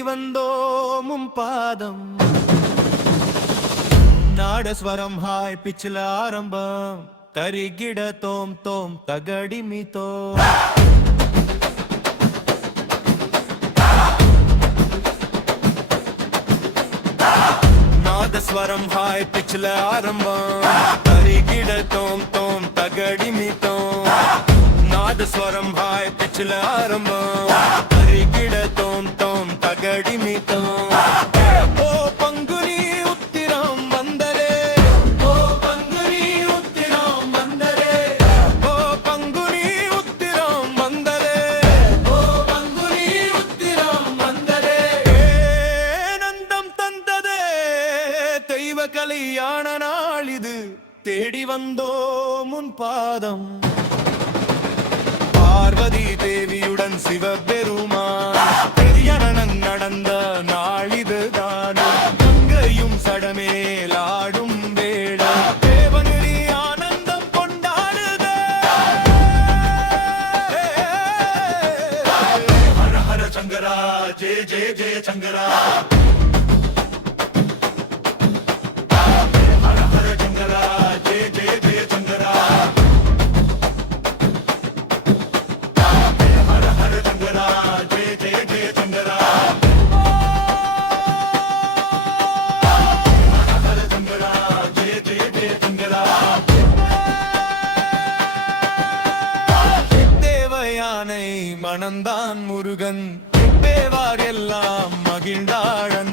தேடி வந்தோம் பாதம். நாடஸ்வரம் ஹாய் பிச்சில ஆரம்பம் தரிகிட தோம் தோம் தகடிமி தோம். நாதஸ்வரம் ஹாய் பிச்சில ஆரம்பம் தரிகிட தோம் தோம் தகடிமி தோம். நாதஸ்வரம் ஹாய் பிச்சில ஆரம்பம் தரிகிட தோம் தோம் தகடிமி தோம். கல்யாண நாள் இது தேடி வந்தோம் உன் பாதம். பார்வதி தேவியுடன் சிவபெருமான் பெரியரணன் நடந்த நாளிதுதான். கங்கையும் சடமேலாடும் வேள தேவனி ஆனந்தம் கொண்டாடுதே. ஹர ஹர சங்கரா ஜெய ஜெய ஜெய சங்கரா. மனந்தான் முருகன் பேவார் எல்லாம் மகிழ்ந்தாழன்.